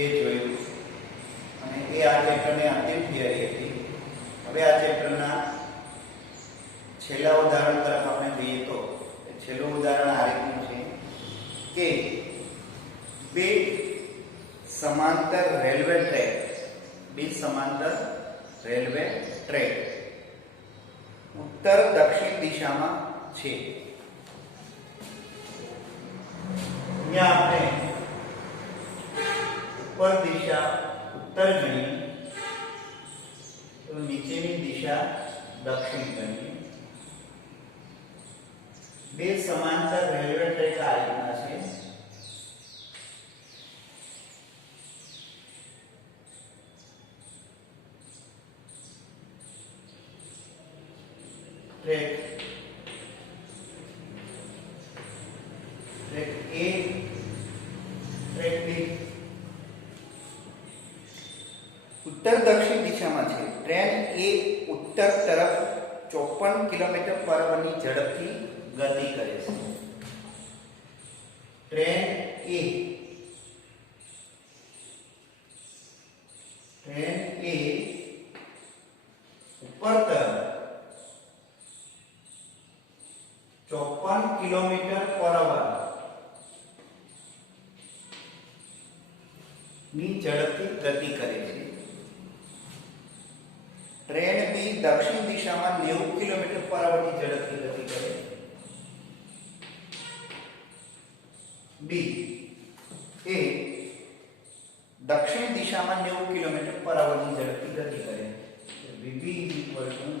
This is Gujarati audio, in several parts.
એ જોયું અને એ આ ચેપ્ટરની અંતિમ થિયરી હતી. હવે આ ચેપ્ટરના છેલ્લા ઉદાહરણ તરફ આપણે જોઈએ તો છેલ્લું ઉદાહરણ આ રીતનું છે કે બે સમાંતર રેલવે ટ્રેક ઉત્તર દક્ષિણ દિશામાં છે. અહીંયા આપણે ઉપર દિશા ઉત્તર ગણીએ તો નીચેની દિશા દક્ષિણ ગણીએ. બે સમાંતર રેલવે ટ્રેક આ રીતના છે. ટ્રેક A, ટ્રેક B ઉત્તર દક્ષિણ દિશામાં છે. ટ્રેન એ ઉત્તર તરફ 54 કિલોમીટર પર ની ઝડપથી ગતિ કરે છે. ટ્રેન એ ઉપર તરફ 54 કિલોમીટર પર ની ઝડપથી ગતિ કરે છે. ટ્રેન બી દક્ષિણ દિશામાં 90 કિલોમીટર પર ની ઝડપથી ગતિ કરે. બી એ દક્ષિણ દિશામાં 90 કિલોમીટર પર ની ઝડપથી ગતિ કરે. VB =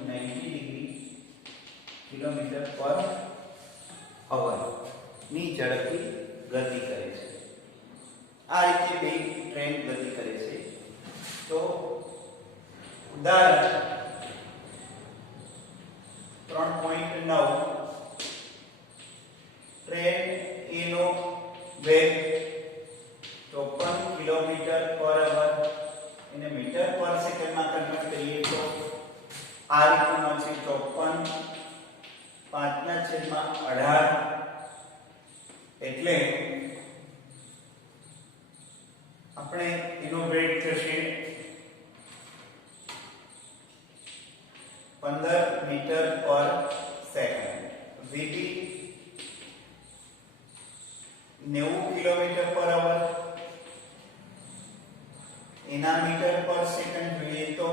90 કિલોમીટર પર ની ઝડપથી ગતિ કરે છે. આ રીતે બે ટ્રેન ગતિ કરે છે. તો ઉદાહરણ 3.9 ટ્રેન એ નો વેગ 54 કિલોમીટર પર અવર એને મીટર પર સેકન્ડમાં કન્વર્ટ કરીએ તો આ રીતનું મળશે. 54 5/18 એટલે આપણે એનો વેગ થશે 15 મીટર પર સેકન્ડ. VB 90 કિલોમીટર પર અવર એના મીટર પર સેકન્ડ જોઈએ તો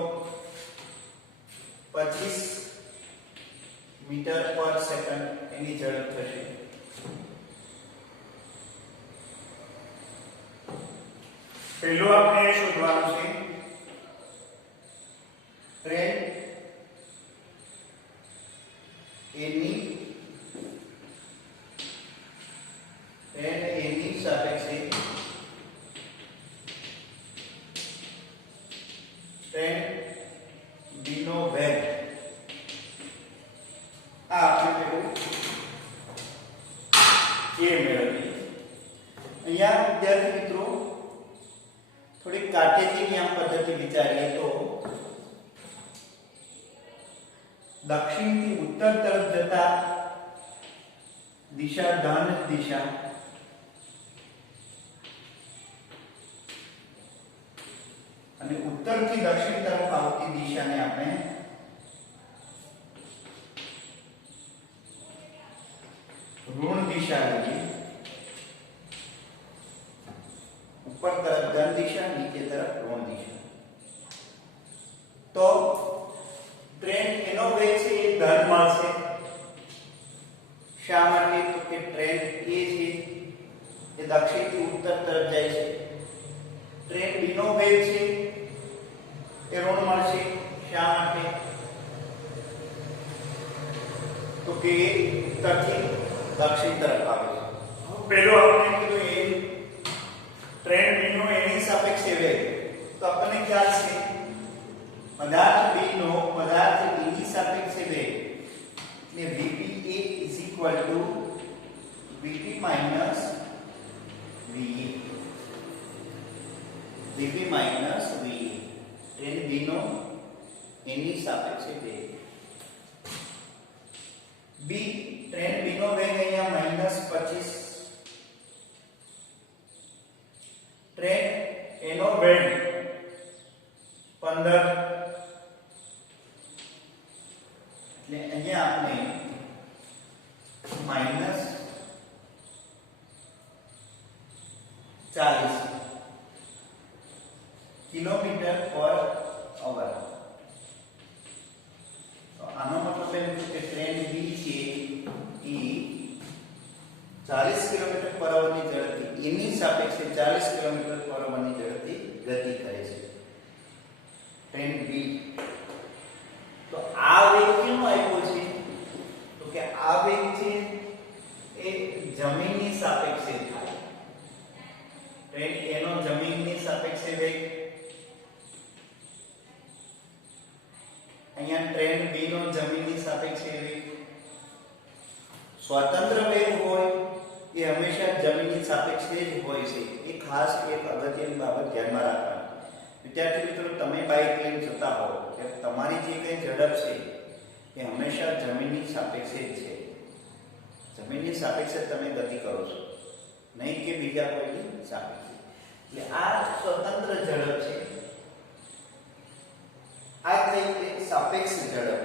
25 મીટર પર સેકન્ડ એની ઝડપ થશે. પહેલું આપણે શોધવાનું છે ટ્રેન એની સાપેક્ષે ટ્રેન બી નો વેગ. આ આપણે પેલું એ મેળવીએ. અહીંયા વિદ્યાર્થી મિત્રો થોડી કાર્ટેશિયન નિયમ પદ્ધતિ વિચારીએ તો દક્ષિણથી ઉત્તર તરફ જતા દિશા ધન દિશા અને ઉત્તરથી દક્ષિણ તરફ આવતી દિશાને આપણે ઋણ દિશા લઈએ. ઉપર તરફ ધન દિશા, નીચે તરફ ઋણ દિશા. તો ટ્રેન એનો વેગ છે એ ધન મળશે. શા માટે? તો કે ટ્રેન એ છે એ દક્ષિણથી ઉત્તર તરફ જાય છે. ટ્રેન બી નો વેગ છે એ ઋણ મળશે. શા માટે? તો કે ઉત્તરથી દક્ષિણ તરફ આવે છે. પહેલો આપણે કીધું એ ટ્રેન બી નો એની સાપેક્ષે વેગ. તો આપણને ખ્યાલ છે પદાર્થ બી નો પદાર્થ એ ની સાપેક્ષે વેગ ને VP = VP - VA. VP - VA train બી નો એની સાપેક્ષે વેગ. બી ટ્રેન બી નો વેગ અહીંયા -25. ટ્રેન એનો વેગ 15 એટલે અહીંયા આપણે -40 કિલોમીટર પર અવર. તો આનો મતલબ એમ છે કે ટ્રેન બી છે એ 40 કિલોમીટર પર અવરની ઝડપથી એની સાપેક્ષે 40 કિલોમીટર પર અવરની ઝડપથી ગતિ કરે છે ટ્રેન બી. તો આ વેગ કેનો આવ્યો છે? તો કે આ વેગ છે એ જમીનની સાપેક્ષે થાય. ટ્રેન એનો જમીનની સાપેક્ષે વેગ, અહીંયા ટ્રેન બી નો જમીનની સાપેક્ષે વેગ. સ્વતંત્ર વેગ હોય એ હંમેશા જમીનની સાપેક્ષે જ હોય છે. એ ખાસ એક અગત્યની બાબત ધ્યાનમાં રાખવાની. વિદ્યાર્થી મિત્રો, તમે બાઇક લઈને જતા હો કે તમારી જે કઈ ઝડપ છે એ હંમેશા જમીનની સાપેક્ષે જ છે. જમીનની સાપેક્ષે તમે ગતિ કરો છો, નહીં કે બીજા કોઈની સાપેક્ષે. એટલે આ સ્વતંત્ર ઝડપ છે. આ થઈ કે સાપેક્ષ ઝડપ,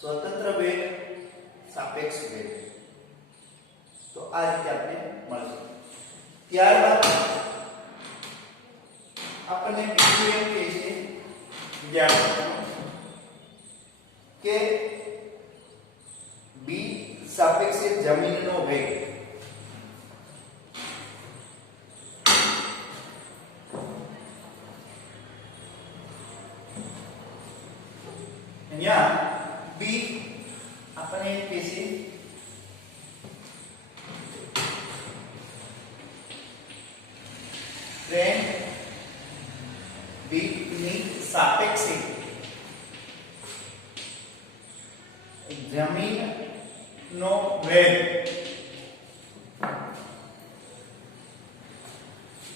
સ્વતંત્ર વેગ, સાપેક્ષ વેગ. તો આ રીતે આપણે મળશે. ત્યારબાદ આપણને બીજું એમ કહે છે કે બી સાપેક્ષે જમીનનો વેગ. અહીંયા બી આપણને એમ કહે છે ટ્રેન બી ની સાપેક્ષે જમીનનો વેગ.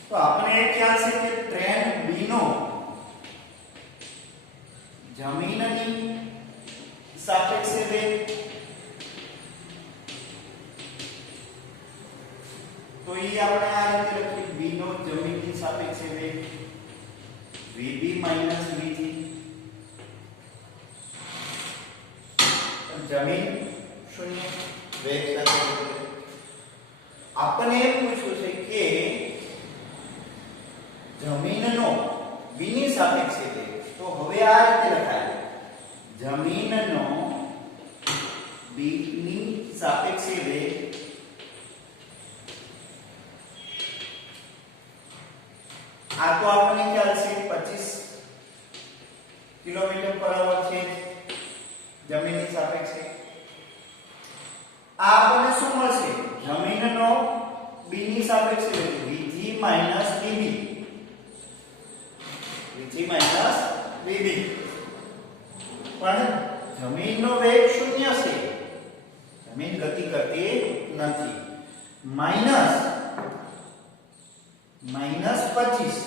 તો આપણે એ ખ્યાલ છે કે ટ્રેન બી નો જમીનની સાપેક્ષે વેગ, તો એ આપણે આ રીતે લખીએ બી નો જમીનની સાપેક્ષે વેગ vb vg. જમીન શૂન્ય, વેગ સાથે. આપણને એમ પૂછ્યું છે કે જમીનનો બી ની સાપેક્ષે વેગ. તો હવે આ રીતે લખાય જમીનનો બી ની સાપેક્ષે વેગ આ તો આપણને ખ્યાલ છે 25 કિલોમીટર પર અવર છે જમીનની સાપેક્ષે. આ આપણને શું મળશે? જમીનનો બી ની સાપેક્ષે વેગ vg vb. vg vb. પણ જમીનનો વેગ શૂન્ય છે, જમીન ગતિ કરતી નથી. માઈનસ 25,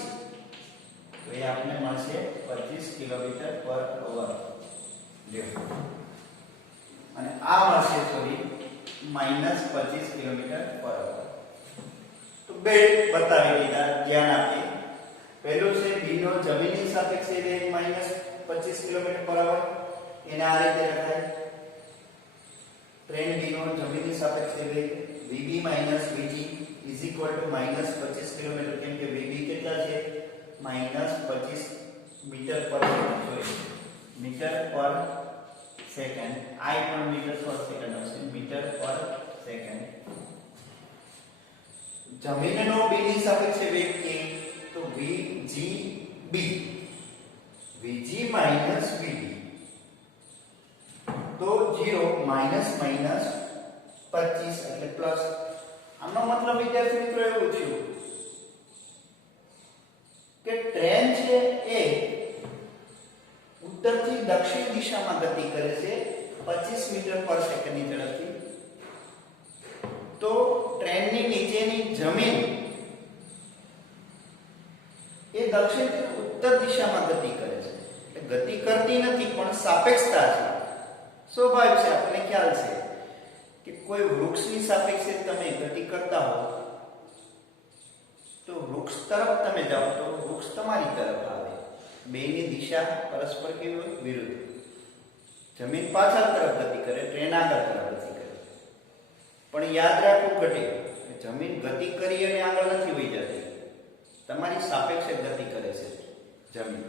તો એ આપણે મળશે 25 કિલોમીટર પર અવર. અને આ મળશે સોરી -25 કિલોમીટર પર અવર. તો બે બતાવી દીધા, ધ્યાન આપીએ. પહેલું છે બી નો જમીનની સાપેક્ષે વેગ -25 કિલોમીટર પર અવર. એને આ રીતે લખાય ટ્રેન બી નો જમીનની સાપેક્ષે વેગ vb vg is equal to -25 kilometre. કેમ કે vb કેટલા છે? -25 મીટર પર સેકન્ડ. I પણ મીટર પર સેકન્ડ હશે, મીટર પર સેકન્ડ. જમીનનો બી ની સાપેક્ષે વેગ કે તો vgb vg vb. તો 0 -25 એટલે પ્લસ. આનો મતલબ વિદ્યાર્થી મિત્રો એવું છે કે ટ્રેન છે એ ઉત્તરથી દક્ષિણ દિશામાં ગતિ કરે છે 25 મીટર પર સેકન્ડની ઝડપથી. તો ટ્રેનની નીચેની જમીન એ દક્ષિણથી ઉત્તર દિશામાં ગતિ કરે છે. એટલે ગતિ કરતી નથી પણ સાપેક્ષતા છે. સ્વાભાવિક છે, આપણને ખ્યાલ છે કે કોઈ વૃક્ષની સાપેક્ષે તમે ગતિ કરતા હો તો વૃક્ષ તરફ તમે જાઓ તો વૃક્ષ તમારી તરફ આવે, બેની દિશા પરસ્પર કેવી હોય? વિરુદ્ધ. જમીન પાછળ તરફ ગતિ કરે, ટ્રેન આગળ તરફ ગતિ કરે. પણ યાદ રાખવું ઘટે, જમીન ગતિ કરી અને આગળ નથી વહી જતી, તમારી સાપેક્ષે ગતિ કરે છે જમીન.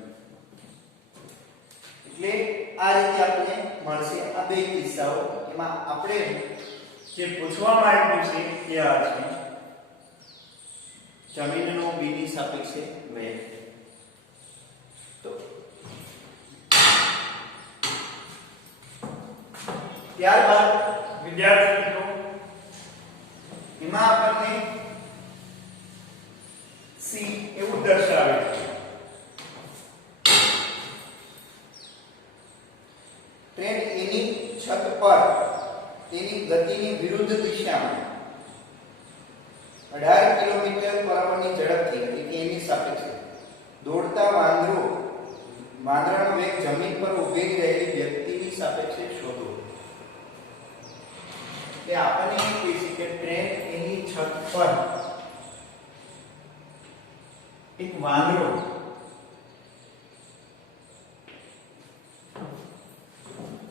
એટલે આ રીતે આપણને મળશે આ બે કિસ્સાઓ. એમાં આપણે જે પૂછવામાં આવ્યું છે એ આ છે, જમીનનો બીની સાપેક્ષે વેગ. તો ત્યારબાદ વિદ્યાર્થી મિત્રો એમાં આપણને સી એવું દર્શાવે છે, ટ્રેન એની છત પર તેની ગતિની વિરુદ્ધ દિશામાં 18 કિલોમીટર ની ઝડપથી એટલે કે એની સાપેક્ષે દોડતા વાંદરાનો વેગ જમીન પર ઊભી રહેલી વ્યક્તિની સાપેક્ષે શોધો. એટલે આપણને એ કહે છે કે ટ્રેન એની છત પર એક વાંદરો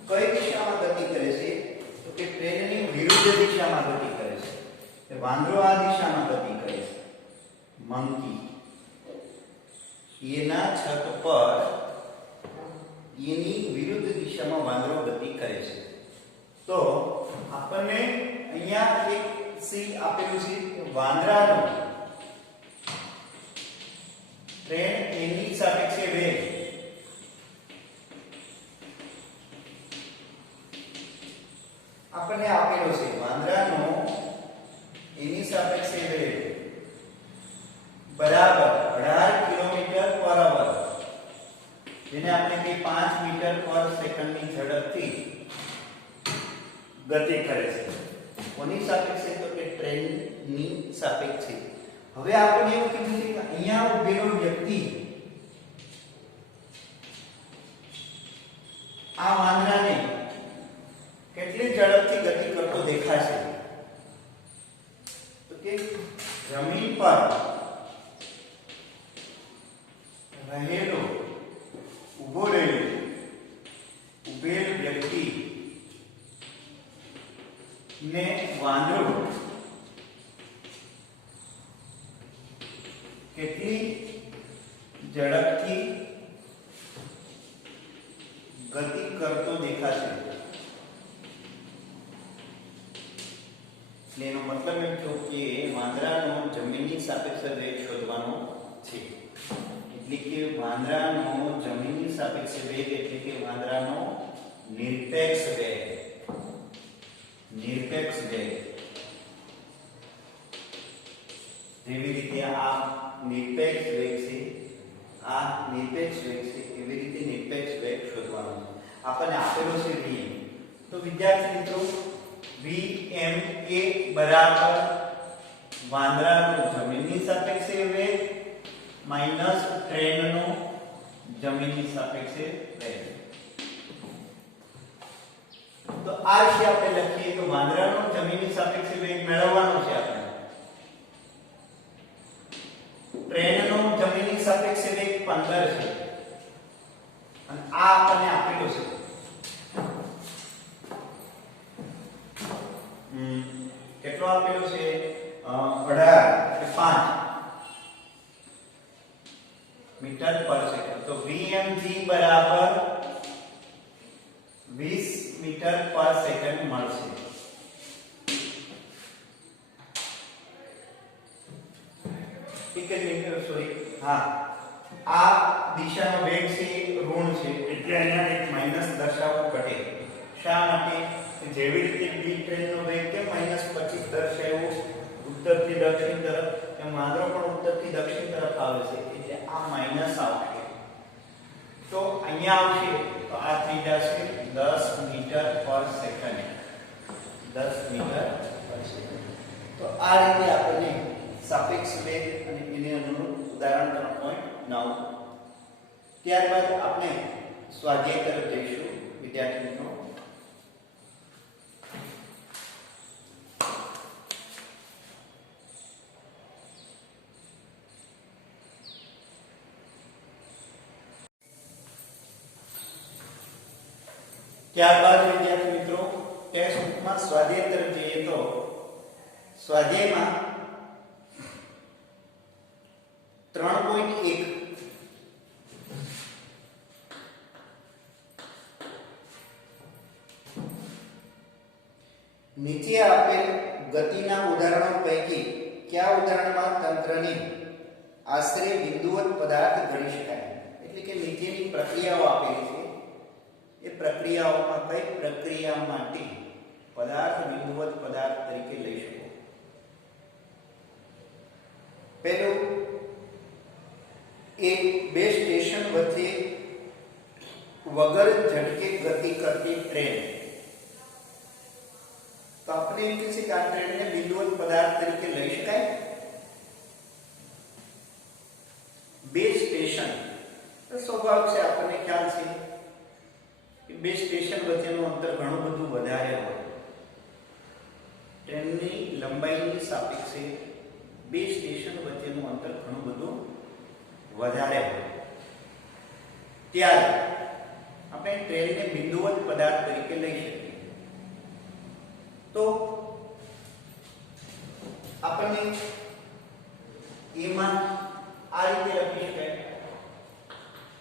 કઈ દિશામાં ગતિ કરે છે? તો કે ટ્રેનની વિરુદ્ધ દિશામાં ગતિ કરે છે. વાંદરો આ દિશામાં ગતિ કરે છે. મંકી એના છત પર એની વિરુદ્ધ દિશામાં વાંદરો ગતિ કરે છે. તો આપણને અહીંયા એક સી આપેલું છે, વાંદરાનો ટ્રેન એની સાપેક્ષે વેગ આપણને આપેલો છે. વાંદરાનો એની સાપેક્ષે વેગ બરાબર 18 કિલોમીટર/અવર, જેને આપણે કે 5 મીટર પર સેકન્ડની ઝડપથી ગતિ કરે છે. કોની સાપેક્ષે? તો કે ટ્રેનની સાપેક્ષે. હવે આપણે એવું કીધું છે કે અહીંયા ઉભેલો વ્યક્તિ આ વાંદરાને કેટલી ઝડપથી ગતિ કરતો દેખાશે? તો કે જમીન પર રહેલો ઉભેલ વ્યક્તિ ને વાંદરો કેટલી ઝડપથી ગતિ કરતો દેખાશે? એનો મતલબ એમ થયો કે વાંદરાનો જમીનની સાપેક્ષે વેગ શોધવાનો છે. એટલે કે વાંદરાનો જમીનની સાપેક્ષે વેગ એટલે કે વાંદરાનો નિરપેક્ષ વેગ. જેવી રીતે આ નિરપેક્ષ વેગ છે, આ નિરપેક્ષ વેગ છે, એવી રીતે નિરપેક્ષ વેગ શોધવાનો આપણને આપેલો છે vm. તો વિદ્યાર્થી મિત્રો vm એ બરાબર વાંદરાનો જમીનની સાપેક્ષે વેગ માઈનસ ટ્રેનનો જમીનની સાપેક્ષે વેગ. તો આ રીતે આપણે લખીએ તો વાંદરાનો જમીનની સાપેક્ષે વેગ મેળવવાનો છે આપણે. ટ્રેનનો જમીનની સાપેક્ષે વેગ 15 છે અને આ આપણને આપેલો છે કેટલો આપેલો છે 18 એટલે 5 મીટર પર સેકન્ડ. તો vmg બરાબર 20 મીટર પર સેકન્ડ મળશે. હા, આ દિશાનો વેગ છે ઋણ છે એટલે અહીંયા એક માઈનસ દર્શાવવું ઘટે. શા માટે? જેવી રીતે બી ટ્રેનનો વેગ કે -25 દર્શાવ્યો ઉત્તરથી દક્ષિણ તરફ, એમ વાંદરો પણ ઉત્તરથી દક્ષિણ તરફ આવે છે એટલે આ માઈનસ આવશે. તો અહીંયા આવશે તો આ થઈ જશે 10 મીટર પર સેકન્ડ. 10 મીટર પર સેકન્ડ. તો આ રીતે આપણને સાપેક્ષ વેગ અને એને અનુરૂપ ઉદાહરણ 3.9. ત્યારબાદ આપણે સ્વાધ્યાય તરફ જઈશું વિદ્યાર્થી મિત્રો. ત્યારબાદ વિદ્યાર્થી મિત્રો ટેક્સ્ટ બુકમાં સ્વાધ્યાય તરફ જઈએ તો સ્વાધ્યાયમાં 3.1 નીચે આપેલ ગતિના ઉદાહરણો પૈકી કયા ઉદાહરણમાં તંત્રની આશરે બિંદુવત પદાર્થ ગણી શકાય? એટલે કે નીચેની પ્રક્રિયાઓ આપેલી છે, એ પ્રક્રિયાઓમાં કઈ પ્રક્રિયા માટે પદાર્થ બિંદુવત પદાર્થ તરીકે લઈ શકો? પહેલું, એક બે સ્ટેશન વચ્ચે વગર ઝડકે ગતિ કરતી ટ્રેન. તો આપણે એમ કહીએ કે આ ટ્રેનને બિંદુવત પદાર્થ તરીકે લઈ શકાય. બે સ્ટેશન, તો સ્વાભાવિક છે, આપણને ખ્યાલ છે કે બે સ્ટેશન વચ્ચેનું અંતર ઘણું બધું વધારે હોય. ટ્રેનની લંબાઈની સાપેક્ષે બે સ્ટેશન વચ્ચેનું અંતર ઘણું બધું વધારે હોય. ત્યારે આપણે ટ્રેનને બિંદુવત પદાર્થ તરીકે લઈ શકીએ. તો આપણને એમાં આ રીતે લખી શકાય,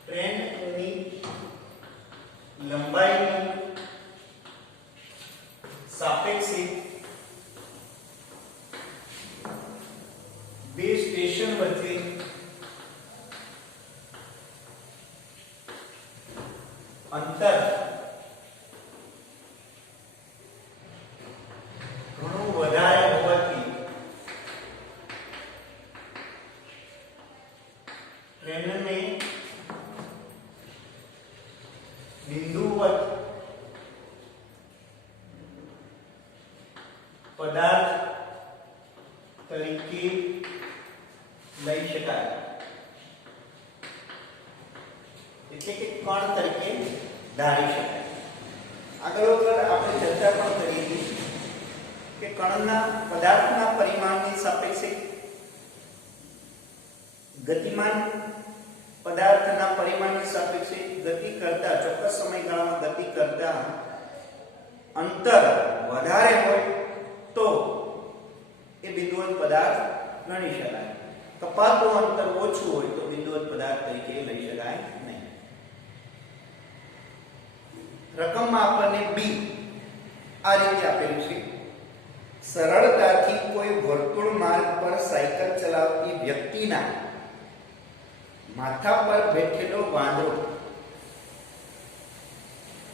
ટ્રેનની લંબાઈની સાપેક્ષે બે સ્ટેશન વચ્ચે અંતર ઘણું વધારે હોવાથી ટ્રેનને બિંદુવત પદાર્થ તરીકે લઈ શકાય. એટલે કે કણ તરીકે ધારી શકાય. આગળ આપણે ચર્ચા પણ કરી હતી કે કણના પદાર્થના પરિમાણની સાપેક્ષે ગતિમાન પદાર્થના પરિમાણની સાપેક્ષે ગતિ કરતા ચોક્કસ સમયગાળામાં ગતિ કરતા અંતર વધારે હોય તો એ બિંદુવત પદાર્થ ગણી શકાય. કપાતું અંતર ઓછું હોય તો બિંદુવત પદાર્થ તરીકે લઈ શકાય નહીં. રકમમાં આપણને બી આ રીતે આપેલું છે, સરળતાથી કોઈ વર્તુળ માર્ગ પર સાયકલ ચલાવતી વ્યક્તિના માથા પર બેઠેલો વાંદરો.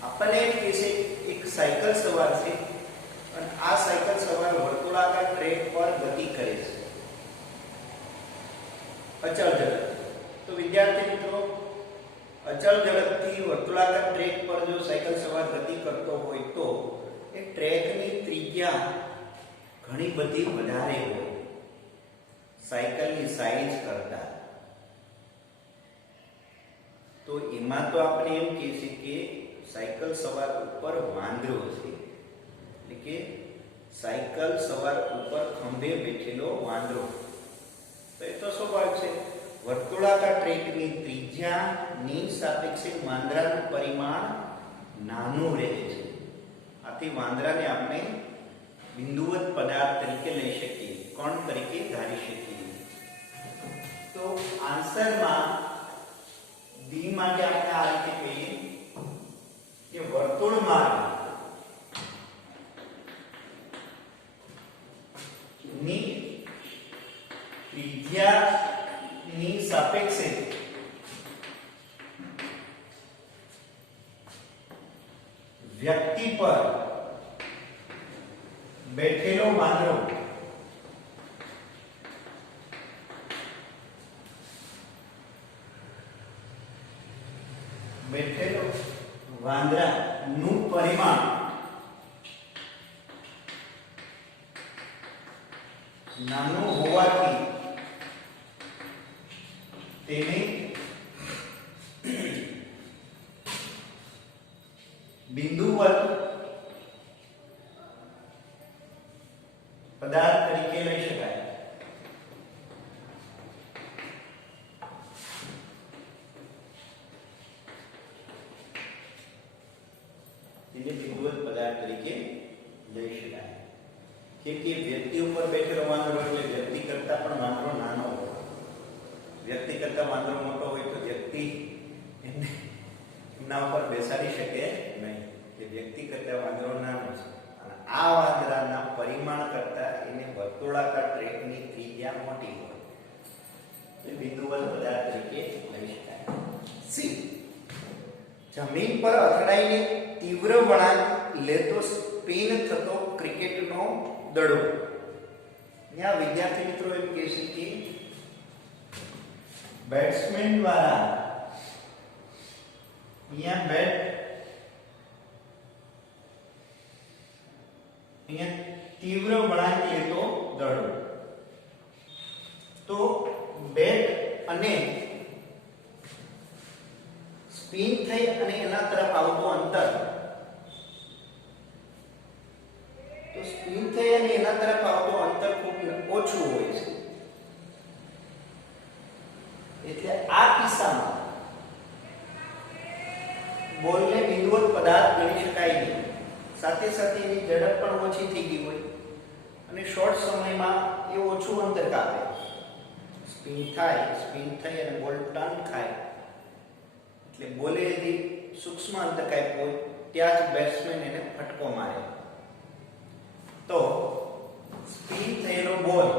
આપણને એમ કહે છે એક સાયકલ સવાર છે અને આ સાયકલ સવાર વર્તુળાકાર ટ્રેક પર ગતિ કરે છે અચળ ઝડપ. તો વિદ્યાર્થી મિત્રો, અચળ ઝડપથી વર્તુળાકાર ટ્રેક પર જો સાયકલ સવાર ગતિ કરતો હોય તો એ ટ્રેકની ત્રિજ્યા ઘણી બધી વધારે હોય સાયકલની સાઈઝ કરતા. તો એમાં તો આપણે એમ કહે છે કે સાયકલ સવાર ઉપર વાંદરો છે, એટલે કે સાયકલ સવાર ઉપર ખંભે બેઠેલો વાંદરો. તો એ તો સ્વાભાવિક છે, વર્તુળાકાર ટ્રેકની ત્રિજ્યાની સાપેક્ષે વાંદરાનું પરિમાણ નાનું રહે છે. આથી વાંદરાને આપણે બિંદુવત પદાર્થ તરીકે લઈ શકીએ, કણ તરીકે ધારી શકીએ. તો આન્સરમાં ડી માટે આપણે આ રીતે કહીએ કે વર્તુળમાં ની ત્રિજ્યાની સાપેક્ષે વ્યક્તિ પર બેઠેલો વાંદરો વાંદરાનું પરિમાણ નાનું હોવાથી તેને બિંદુવત પદાર્થ તરીકે લઈ શકાય. જે કે વ્યક્તિ ઉપર બેઠેલો વાંદરો એટલે વ્યક્તિ કરતા પણ વાંદરો નાનો હોય, વ્યક્તિ કરતા વાંદરો મોટો હોય તો વ્યક્તિ એના ઉપર બેસાડી શકે નહીં, કે વ્યક્તિ કરતા વાંદરો નાનો છે. અને આ વાંદરાના પરિમાણ કરતા એને વર્તુળાકાર ટ્રેકની ત્રિજ્યા મોટી હોય, એ બિંદુવત પદાર્થ તરીકે લઈ શકાય. સી, જમીન પર અથડાઈને તીવ્ર વળાંક લેતો સ્પિન થતો ક્રિકેટનો દડો. ત્યાં વિદ્યાર્થી મિત્રો એમ કહે છે કે બેટ્સમેન દ્વારા અહીંયા તીવ્ર વળાંક લેતો દડો, તો બેટ અને સ્પિન થઈ અને એના તરફ આવતું અંતર, તો સ્પિન થઈ અને એના તરફ આવતું અંતર ખૂબ ઓછું હોય છે. એટલે આ કિસ્સામાં બોલને બિંદુવત પદાર્થ ગણી શકાય નહીં. સાથે સાથે એની ઝડપ પણ ઓછી થઈ ગઈ હોય અને શોર્ટ સમયમાં એ ઓછું અંતર કાપે. સ્પિન થઈ અને બોલ ટર્ન થાય એટલે બોલે જે સૂક્ષ્મ અંતર કાપ્યું હોય ત્યાં જ બેટ્સમેન એને ફટકો મારે. તો સ્પિન થયેલો બોલ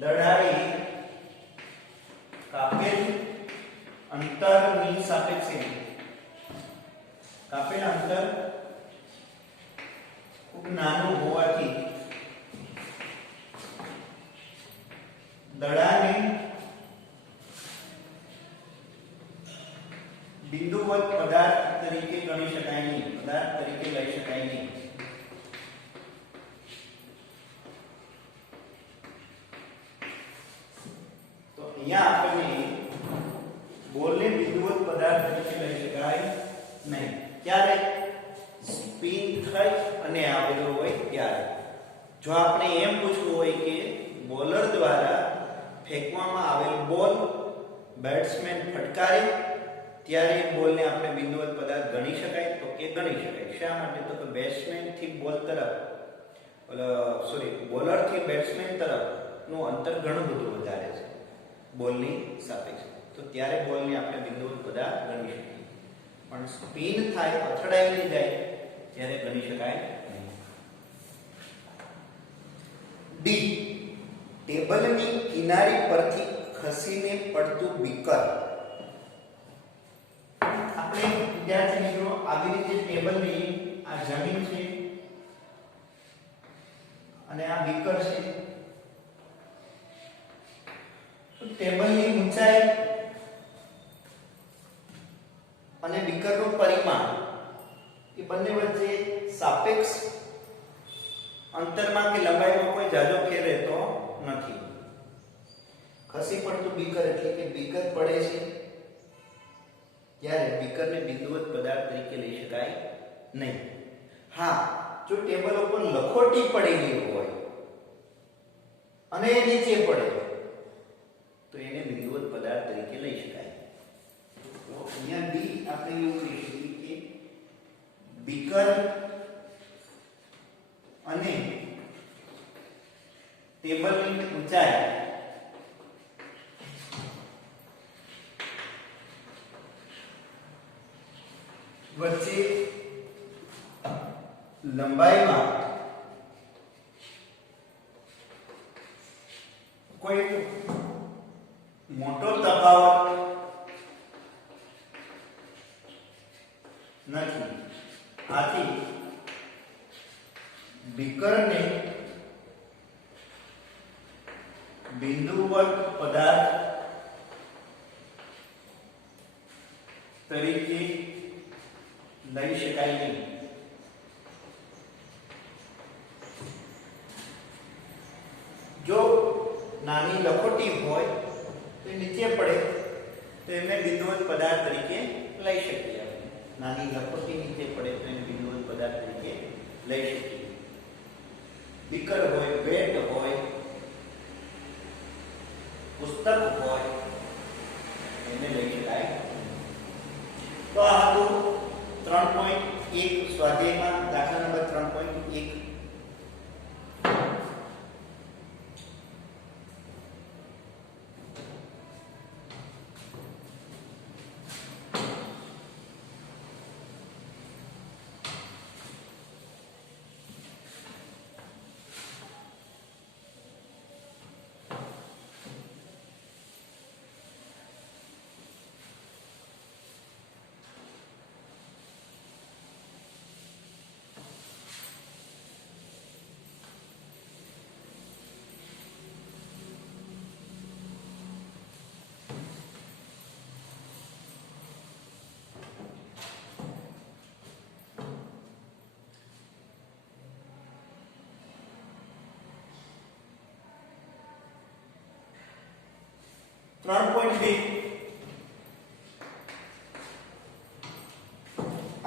દડાવી કાપેલ અંતરની સાપેક્ષે, કાપેલ અંતર ખૂબ નાનું હોવાથી દડાને બિંદુવત પદાર્થ તરીકે ગણી શકાય નહીં, પદાર્થ તરીકે લઈ શકાય નહીં. તો અહીંયા આપણે બોલને બિંદુવત પદાર્થ તરીકે લઈ શકાય નહીં. ક્યારે? સ્પિન થઈ અને આવેલો હોય ત્યારે. જો આપણે એમ પૂછવું હોય કે બોલર દ્વારા ફેંકવામાં આવેલ બોલ બેટ્સમેન ફટકારે ત્યારે બોલને આપણે બિંદુવત પદાર્થ ગણી શકાય, તો કે ગણી શકાય. શા માટે? તો કે બેટ્સમેન થી બોલ તરફ બોલર થી બેટ્સમેન તરફનું અંતર ઘણું બધું વધારે છે બોલની સાપેક્ષે, તો ત્યારે બોલને આપણે બિંદુવત પદાર્થ ગણી શકીએ. પણ સ્પિન થાય, અથડાઈને જાય ત્યારે ગણી શકાય નહીં. ડી, ટેબલની કિનારી પરથી ખસીને પડતું બીકર. આપણે વિદ્યાર્થી મિત્રો આવી રીતે ટેબલની આ જમીન છે અને આ બીકર છે, તો ટેબલની ઊંચાઈ અને બીકરનું પરિમાણ એ બંને વચ્ચે સાપેક્ષ અંતરમાં કે લંબાઈમાં કોઈ જાજો ફેર રહેતો નથી. ખસી પડતું બીકર એટલે કે બીકર પડે છે ત્યારે બીકરને બિંદુવત પદાર્થ તરીકે લઈ શકાય નહીં. હા, જો ટેબલ ઉપર લખોટી પડેલી હોય અને એ નીચે પડે તો એને બિંદુવત પદાર્થ તરીકે લઈ શકાય. તો અહીંયા ડી આપણે એવું કહી શકીએ કે બીકર અને ટેબલની ઊંચાઈ વચ્ચે લંબાઈમાં કોઈ મોટો તફાવત નથી. આથી બીકરને બિંદુવત પદાર્થ તરીકે લઈ શકાય નહીં. જો નાની લખોટી હોય તો નીચે પડે તો એને બિંદુવત પદાર્થ તરીકે લઈ શકીએ. નાની લખોટી નીચે પડે તો એને બિંદુવત પદાર્થ તરીકે લઈ શકીએ. બીકર હોય, બેટ હોય, પુસ્તક હોય, એને લઈ શકાય. તો આ હતું 3.1 સ્વાધ્યાયમાં દાખલા નંબર 3.1 3.2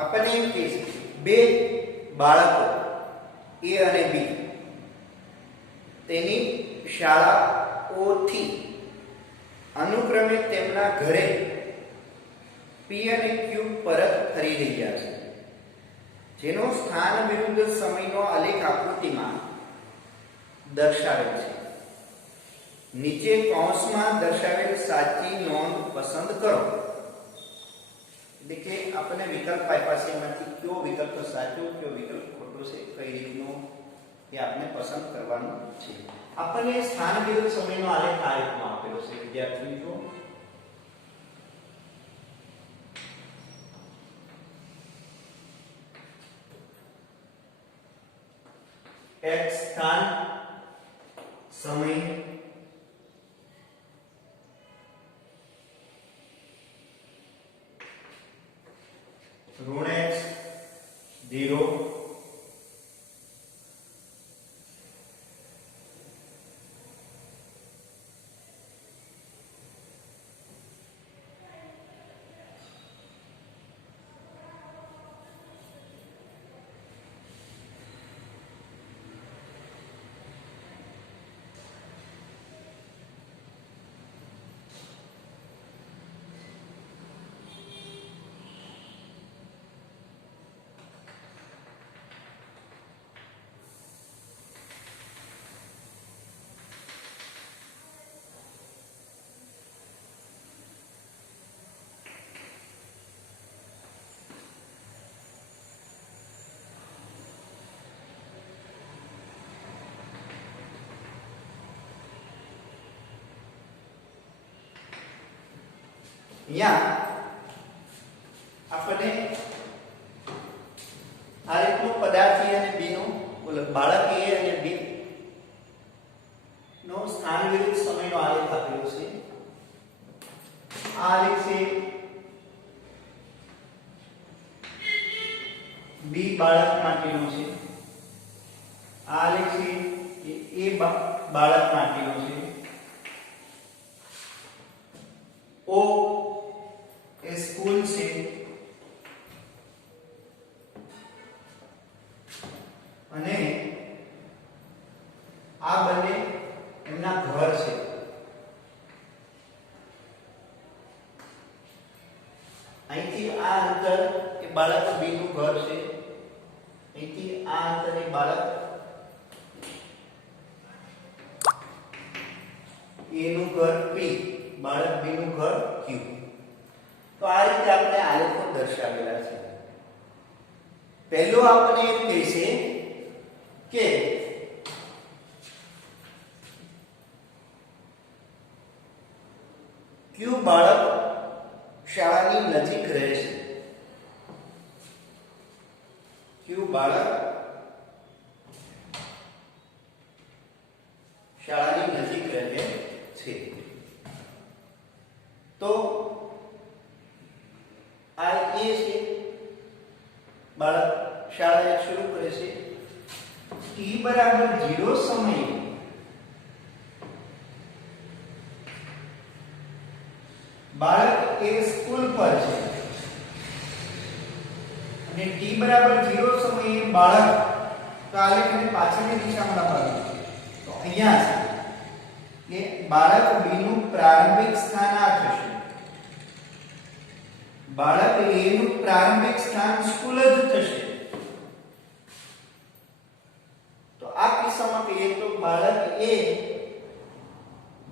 આપણને એમ કહે છે બે બાળકો એ અને બી તેની શાળાઓથી અનુક્રમે તેમના ઘરે પી અને ક્યુ પરત ફરી રહ્યા છે, જેનો સ્થાન વિરુદ્ધ સમયનો આલેખ આકૃતિમાં દર્શાવેલ છે. નીચે કૌંસમાં દર્શાવેલ સાચી નોંધ પસંદ કરો. એટલે કે આપણને વિકલ્પ આપ્યા છે, એમાંથી કયો વિકલ્પ સાચો કયો વિકલ્પ ખોટો છે, કઈ રીતનો એ આપણે પસંદ કરવાનું છે. આપણને સ્થાન વિરુદ્ધ સમયનો આલેખ આ રીતમાં આપેલો છે વિદ્યાર્થી મિત્રો. x સ્થાન સમય ऋण x 0 અહીંયા આપણે આ રીતનો પદાર્થ A અને B નો બાળક A અને B નો સ્થાન વિરુદ્ધ સમયનો આલેખ આપેલો છે. આ આલેખ છે B બાળક માટેનો છે, આ આલેખ છે એ બાળક માટેનો છે, O એ સ્કૂલ છે, અને આ બંને એમના ઘર છે. અહીંથી આ અંતર એ બાળક B નું ઘર છે, અહીંથી આ અંતર એ બાળક A નું ઘર P, બાળક B નું ઘર Q. તો આ રીતે આપણે આલેખો દર્શાવેલા છે. પહેલો આપણે એમ કહે છે કે ક્યુ બાળક શાળાની નજીક રહે છે. ક્યુ બાળક શાળાની નજીક રહે છે. તો આ એ છે બાળક શાળાએ શરૂ કરે છે. t બરાબર 0 સમયે બાળક એ સ્કૂલ પર છે, અને t બરાબર 0 સમયે બાળક તો આલેખને પાછળની દિશામાં લખવાનું. તો અહીંયા છે કે બાળક B નું પ્રારંભિક સ્થાન આ થશે. બાળક એ નું પ્રારંભિક સ્થાન સ્કૂલ જ થશે. તો આ કિસ્સામાં કહીએ તો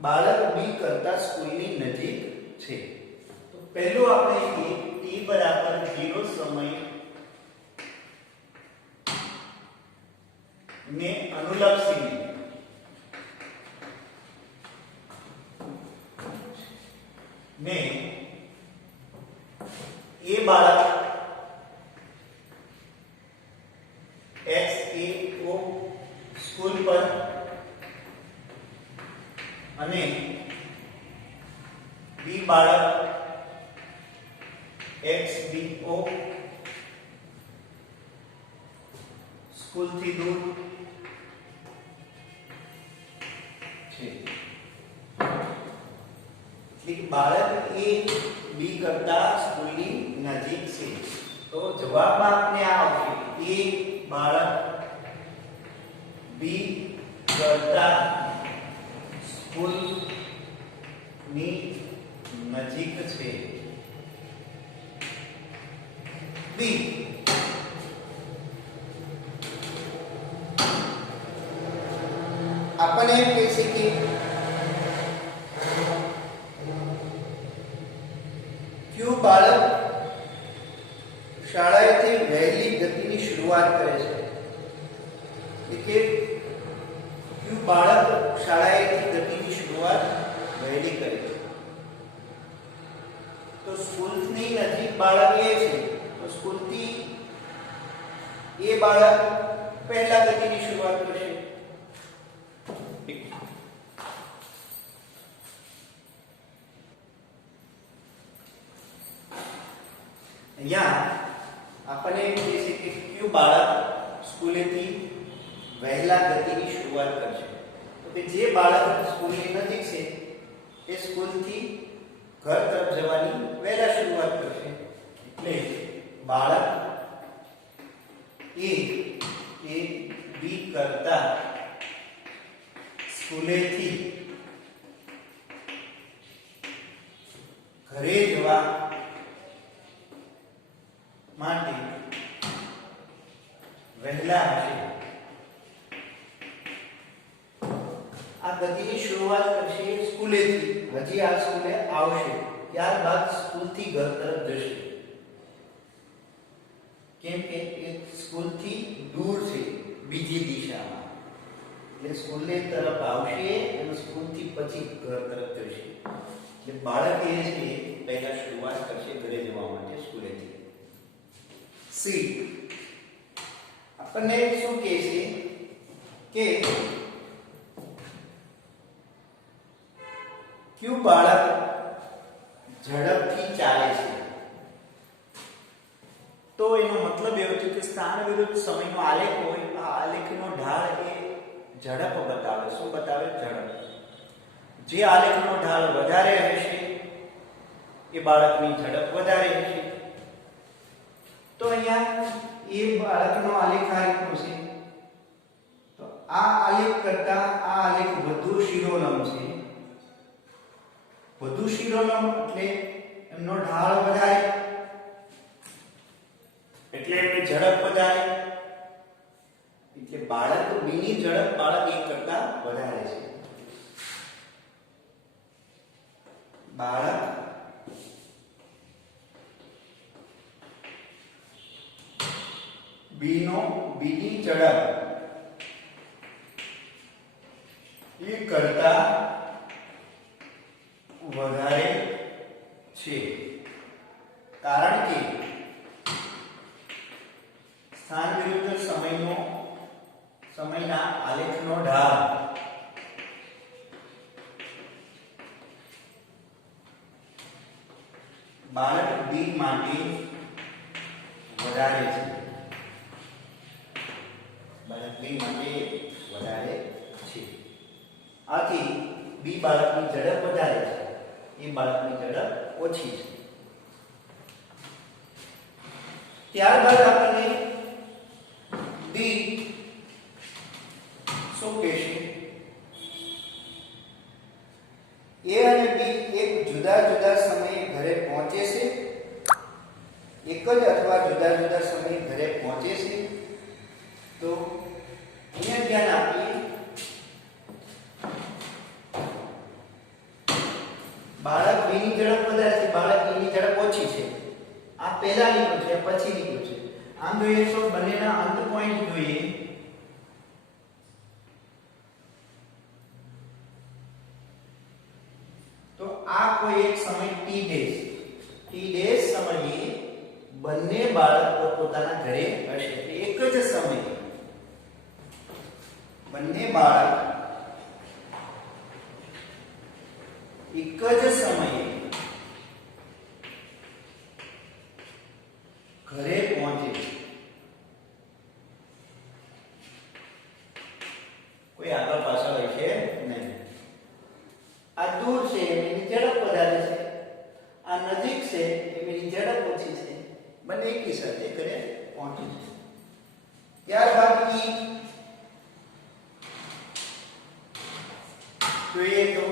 બાળક બી કરતા સ્કૂલની નજીક છે. તો પહેલું આપણે t બરાબર 0 સમય ને અનુલક્ષીને ને એ બાળક x એ ઓ સ્કૂલ પર અને બી બાળક x બી ઓ સ્કૂલ થી દૂર છે. એટલે કે બાળક એ બી કરતા સ્કૂલની નજીક છે. તો જવાબમાં આપણે આ આવશે એ બાળક બી કરતા સ્કૂલની નજીક છે. બી આપણને એમ કહે છે કે ક્યુ બાળક શાળાએથી વહેલી ગતિની શરૂઆત કરે છે. એટલે કે ક્યુ બાળક શાળાએથી ગતિની શરૂઆત વહેલી કરે છે. તો સ્કૂલની નજીક બાળક એ છે તો સ્કૂલથી એ બાળક પહેલા ગતિની શરૂઆત કરશે. અહીંયા આપણને એમ કહે છે કે કયું બાળક સ્કૂલેથી વહેલા ગતિની શરૂઆત કરશે. તો કે જે બાળક સ્કૂલની નજીક છે એ સ્કૂલથી ઘર તરફ જવાની વહેલા શરૂઆત કરશે. એટલે બાળક એ બી કરતા સ્કૂલેથી ઘરે જવા માટે વહેલા હશે. આ ગતિની શરૂઆત કરશે સ્કૂલેથી. હજી આ સ્કૂલે આવશે, ત્યારબાદ સ્કૂલથી ઘર તરફ જશે. કેમ કે એ સ્કૂલથી દૂર છે, બીજી દિશામાં. એટલે સ્કૂલની તરફ આવશે અને સ્કૂલથી પછી ઘર તરફ જશે. એટલે બાળક એ છે પહેલા શરૂઆત કરશે ઘરે જવા માટે સ્કૂલેથી. સી આપણને શું કહે છે કે ક્યુ બાળક ઝડપથી ચાલે છે. તો એનો મતલબ એવો છે કે સ્થાન વિરુદ્ધ સમયનો આલેખ હોય, આ આલેખનો ઢાળ એ ઝડપ બતાવે. શું બતાવે? ઝડપ. જે આલેખનો ઢાળ વધારે હશે એ બાળકની ઝડપ વધારે હશે. તો અહીંયા એ બાળકનો આલેખ આ રીતનો છે. તો આ આલેખ કરતા આ આલેખ વધુ શિરોલંબ છે. વધુ શિરોલંબ એટલે એમનો ઢાળ વધારે, એટલે એમની ઝડપ વધારે. એટલે બાળક બીની ઝડપ બાળક એક કરતા વધારે છે. બાળક બીની ઝડપ એ કરતા વધારે છે. કારણ કે સ્થાન વિરુદ્ધ સમયના આલેખનો ઢાળ બાળક બી માટે વધારે છે. બાળક બી માટે વધારે છે. આથી બી બાળકની ઝડપ વધારે છે, એ બાળકની ઝડપ ઓછી છે. ત્યારબાદ આપણને ડી શું કહેશે? એ અને બી એક જુદા જુદા સમયે ઘરે પહોંચે છે એક જ અથવા જુદા જુદા સમયે ઘરે પહોંચે છે? તો અહીંયા ધ્યાન આપીએ, બાળક બી ની ઝડપ વધારે છે, બાળક એ ની ઝડપ ઓછી છે. આ પહેલા લીધું છે, પછી લીધું છે. આમ જોઈએ તો બંનેના અંત પોઈન્ટ જોઈએ. તો આ કોઈ એક સમય ટી ડેશ સમયે બંને બાળક પોતાના ઘરે હશે. એક જ સમયે બંને બાળક એક જ સમયે ઘરે પહોંચે. કોઈ આગળ પાછળ હોય છે નહીં. આ દૂર છે એની ઝડપ વધારે છે, આ નજીક છે એની ઝડપ ઓછી છે. બંને એકી સાથે ઘરે પહોંચે છે. ત્યારબાદ ઈ જોઈએ તો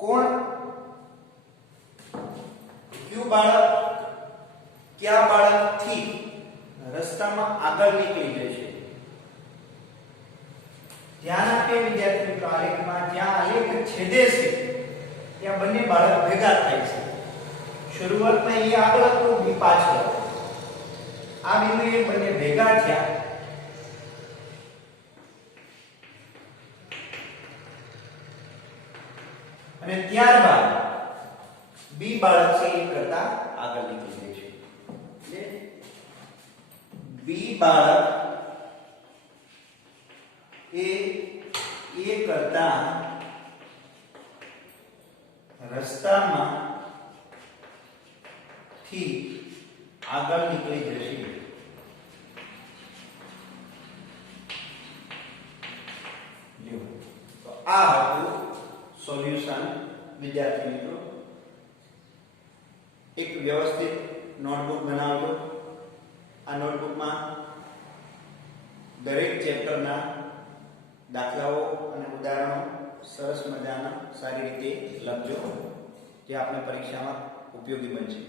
કોણ કયા બાળકથી રસ્તામાં આગળ નીકળી જશે? ધ્યાન આપે વિદ્યાર્થી મિત્રો, આલેખમાં જ્યાં આલેખ છેદે છે ત્યાં બંને બાળક ભેગા થાય છે. શરૂઆતમાં એ આગળ હતું, બી પાછળ. આ બિંદુએ બંને ભેગા થયા. અને ત્યારબાદ બી બાળક છે એ કરતા આગળ નીકળી જાય છે. બી બાળક એ કરતા રસ્તામાં થી આગળ નીકળી જશે. તો આ હતું સોલ્યુશન. વિદ્યાર્થી મિત્રો, એક વ્યવસ્થિત નોટબુક બનાવજો. આ નોટબુકમાં દરેક ચેપ્ટરના દાખલાઓ અને ઉદાહરણો સરસ મજાના સારી રીતે લખજો, જે આપણે પરીક્ષામાં ઉપયોગી બનશે.